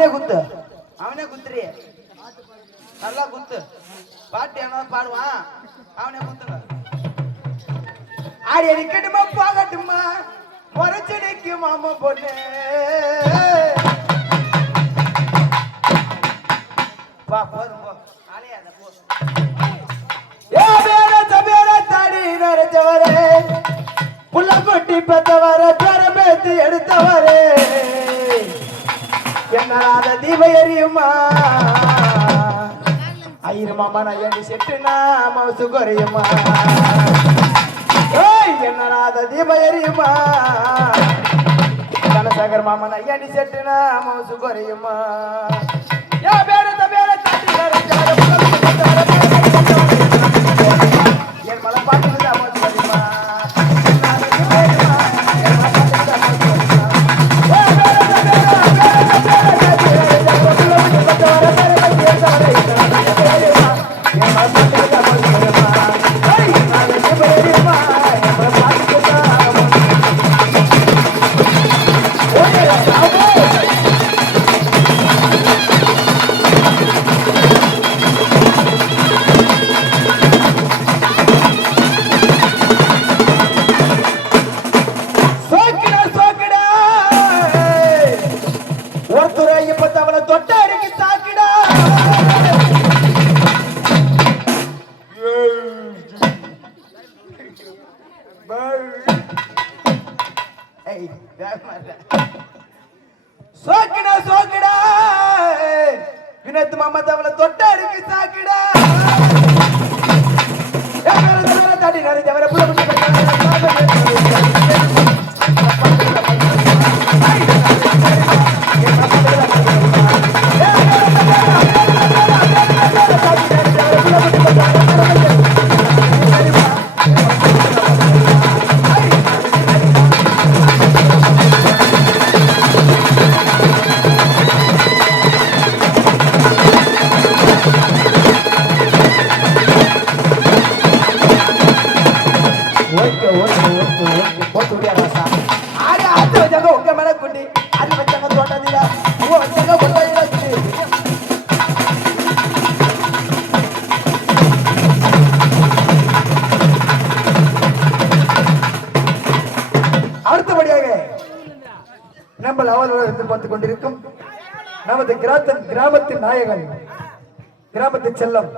அவனே குத்து அவனே குத்துறிய நல்லா குத்து பாட்டு என்ன பாடுவான் அவனே குத்துங்க ஆடி அடிக்கட்டுமா போகட்டுமா முறைச்சடிக்கு மாமா பொண்ணு வா போதும் போ ஆலையாத போ ஏ மேல தபேர தாடி நரச்சவரே புள்ள கொட்டி பெத்தவரே பேர பேத்தி எடுத்தவரே என்னாத தீப எரியுமா ஐயருமாமா நான் ஏண்டி செட்டுனா மவுசு குறையுமா என்னாத தீப எரியுமா தனசேகர் மாமா நான் ஏண்டி செட்டுனா மவுசு குறையுமா யா பேர தபேர தாடி நரச்சவரே என் மலை பாட்டு மவுசு குறையுமா சோக்கிடா சோக்கிடா வினத்து மாமா தவளை தொட்ட அடிக்கு சாக்கிடா தாடி நிறைய வர நம்ம அவர்கள் எதிர்பார்த்துக் கொண்டிருக்கும் நமது கிராமத்தின் நாயகன் கிராமத்தின் செல்லம்